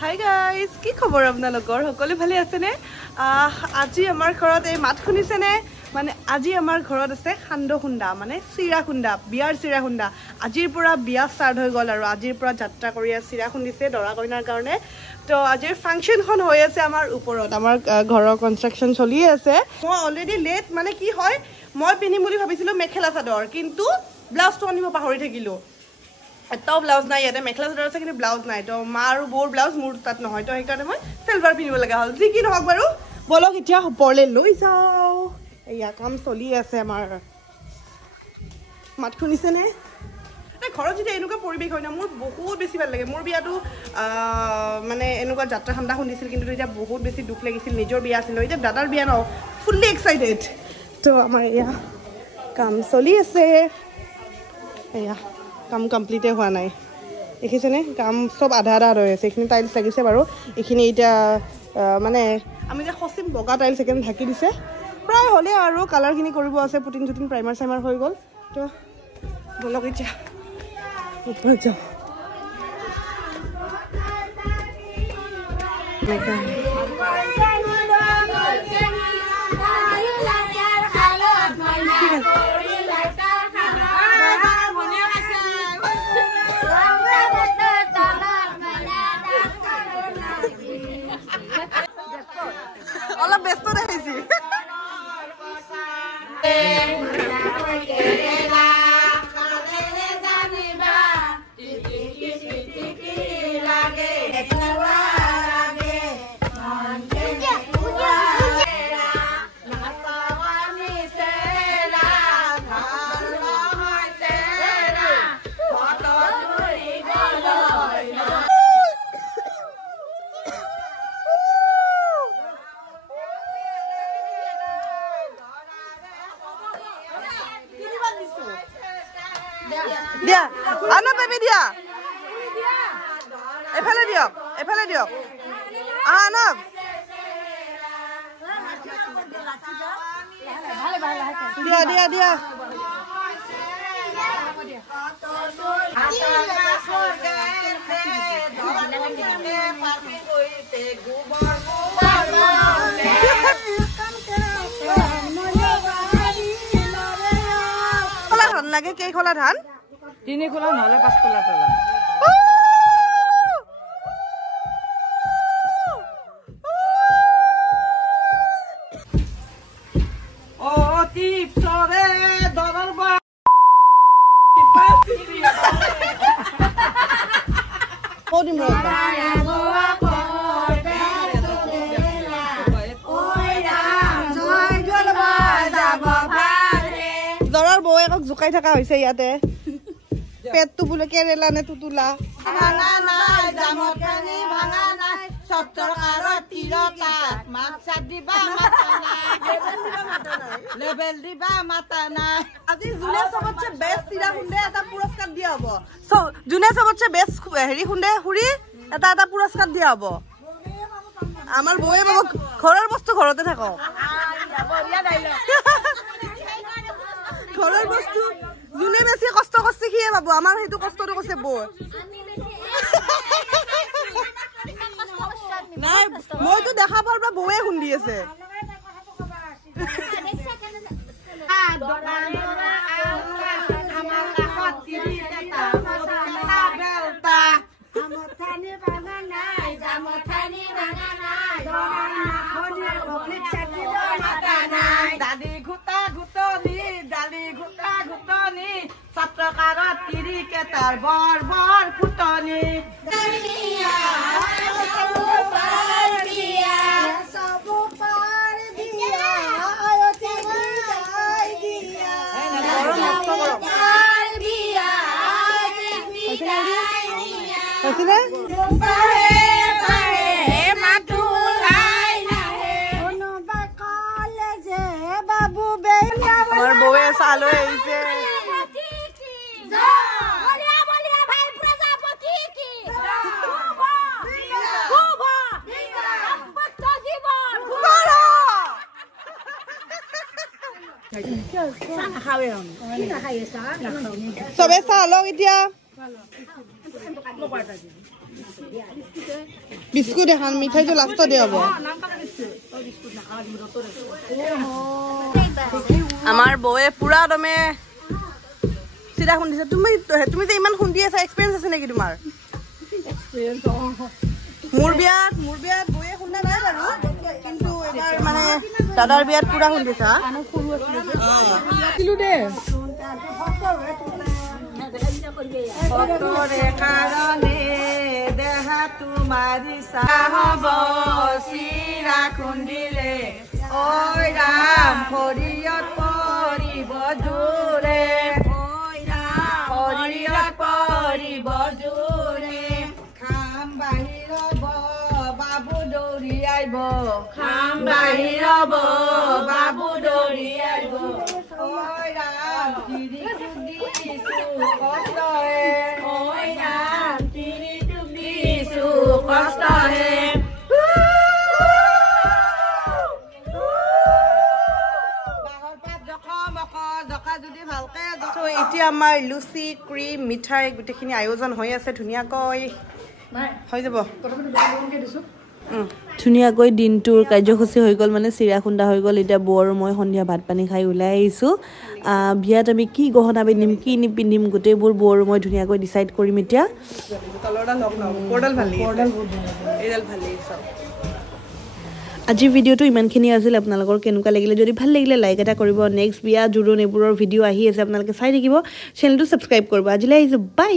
Hi guys, কি খবৰ আপোনালোকৰ সকলো ভালে আছে নে আজি আমাৰ ঘৰত এই মাত শুনিছে নে মানে আজি আমাৰ ঘৰত আছে খান্দখুন্দা মানে চিৰাখুন্দা বিয়াৰ চিৰাখুন্দা আজিৰ পৰা বিয়া ষ্টাৰ্ট হৈ গল আৰু আজিৰ পৰা যাত্ৰা কৰি চিৰা খুন্দিছে দৰা কইনাৰ কাৰণে তো আজিৰ ফাংচনখন হৈ আছে আমাৰ ওপৰত আমাৰ ঘৰৰ কনষ্ট্ৰাকচন চলি আছে মই অলৰেডি লেট মানে কি হয় মই পিনিম বুলি ভাবিছিলো মেখেলা চাদৰ কিন্তু ব্লাউজটো আনিব পাহৰি থাকিলো এটাও ব্লাউজ নাই ইয়াতে মেখেলা চাদৰ আছে কিন্তু ব্লাউজ নাই তো মা আৰু বৰ ব্লাউজ মোৰ তাত নহয় তো সেইকাৰণে মই সিলভাৰ পিনিব লগা হ'ল যি কি নহওক বাৰু বলক এতিয়া ওপৰলৈ লৈ যাও এয়া কাম চলি আছে আমাৰ মাত শুনিছে নে ঘৰত যেতিয়া এনেকুৱা পৰিৱেশ হয় না মোৰ বহুত বেছি ভাল লাগে মোৰ বিয়াটো মানে এনেকুৱা যাত্ৰা খান্দা শুনিছিল কিন্তু এতিয়া বহুত বেছি দুখ লাগিছিল নিজৰ বিয়া আছিল এতিয়া দাদাৰ বিয়া ন ফুল্লি এক্সাইটেড তো আমাৰ এয়া কাম চলি আছে এয়া কাম কমপ্লিটে হোৱা নাই দেখিছেনে কাম সব আধা আধা হৈ আছে এইখিনি টাইলছ লাগিছে বাৰু এইখিনি এতিয়া মানে আমি যে খচিম বগা টাইলছ একেন ঢাকি দিছে প্ৰায় হ'লে আৰু কালাৰখিনি কৰিব আছে পুটিন চুটিন প্ৰাইমাৰ চাইমাৰ হৈ গ'ল তো বলক এতিয়া ওপৰত যাওঁ অলপ ব্যস্ত দেখাইছি দিয়া আনা বেবি দিয়া এফালে দিয়ক আনা দিয়া দিয়া দিয়া ধান লাগে কেই খোলা ধান 3 খোলা নহলে 5 খোলা তলা ও টিপ সরে দলার বা কোদিম রবা দৰাৰ বৌ এক জুকাই থকা হৈছে ইয়াতে পেটটো বুলে কেৰেলা নে তুতুলা ভাঙা নাই জামখানি ভাঙা নাই সত্তৰ কাৰত তিৰকা মাছ দিবা মাতা নাই লেভেল দিবা মাতা নাই আজি জুনে সবতছে বেষ্ট চিৰা খুন্দে এটা পুৰস্কাৰ দিয়া হ'ব জুনে সবতছে বেষ্ট হেৰি খুন্দে হুৰি এটা পুৰস্কাৰ দিয়া হ'ব আমাৰ বৌয়ে বাবু ঘৰৰ বস্তু ঘৰতে থাকক ঘৰৰ বস্তু জুনে বেছি কষ্ট কৰিছে সিয়ে বাবু আমাৰ সেইটো কষ্টটো কৰিছে বৌ নাই মইতো দেখা পাৰ পৰা বৌয়ে খুন্দি আছে ছাত্ৰকাৰত তিৰিকেটাৰ বৰ বৰ ফুটনি আমাৰ বৌয়ে চালৈ আহিছে সবে চাহ লওক এতিয়া বিস্কুট এখন মিঠাইটো লাষ্টত দিয়া হ'ব আমাৰ বৌয়ে পুৰা দমে চিৰা খুন্দিছে তুমি যে ইমান খুন্দি আছা এক্সপিৰিয়েঞ্চ আছে নেকি তোমাৰ মোৰ বিয়াত বৌয়ে খুন্দা নাই বাৰু কিন্তু এবাৰ মানে দাদাৰ বিয়াত পুৰা খুন্দিছা দে ভক্তৰে কাৰণে দেহা তোমাৰি চাহব চিৰা খুন্দিলে ঐ ৰাম শৰীৰত পৰিব জোৰে শৰীৰত পৰিব জোৰে খাম বাহিৰব বাবু দৌৰি আহিব খাম বাহিৰব বাবু দৌৰি আহিব ঐ ৰাম তিৰিটো দিছো কষ্টহে ঐ ৰাম তিৰিটো দিছো কষ্টহে এতিয়া আমাৰ লুচি ক্ৰীম মিঠাই গোটেইখিনি আয়োজন হৈ আছে ধুনীয়াকৈ হৈ যাব ধুনীয়াকৈ দিনটোৰ কাৰ্যসূচী হৈ গ'ল মানে চিৰা খুন্দা হৈ গ'ল এতিয়া বৌ আৰু মই সন্ধিয়া ভাত পানী খাই ওলাই আহিছোঁ বিয়াত আমি কি গহনা পিন্ধিম কি নিপিন্ধিম গোটেইবোৰ বৌ আৰু মই ধুনীয়াকৈ ডিচাইড কৰিম এতিয়া আজিৰ ভিডিঅ'টো ইমানখিনি আছিল আপোনালোকৰ কেনেকুৱা লাগিলে যদি ভাল লাগিলে লাইক এটা কৰিব নেক্সট বিয়া জোৰোণ এইবোৰৰ ভিডিঅ' আহি আছে আপোনালোকে চাই থাকিব চেনেলটো ছাবস্ক্ৰাইব কৰিব আজিলৈ আহিছোঁ বাই